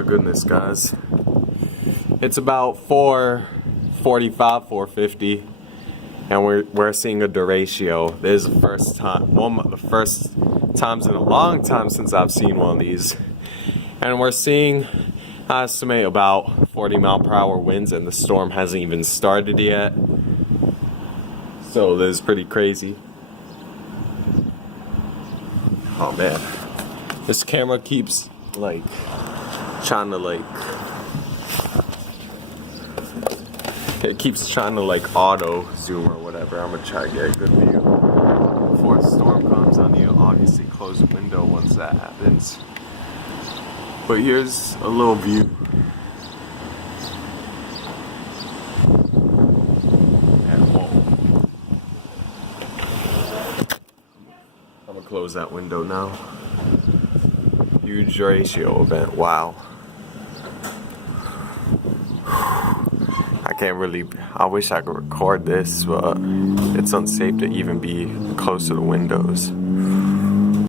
my goodness, guys. It's about 4:45, 4:50, and we're seeing a derecho. This is the first time, one of the first times in a long time since I've seen one of these. And we're seeing, I estimate, about 40-mile-per-hour winds, and the storm hasn't even started yet. So this is pretty crazy. Oh man, this camera keeps like trying to auto zoom or whatever. I'm gonna try to get a good view before a storm comes. I need to obviously close the window once that happens. But here's a little view. I'm gonna close that window now. Huge ratio event, wow. I wish I could record this, but it's unsafe to even be close to the windows.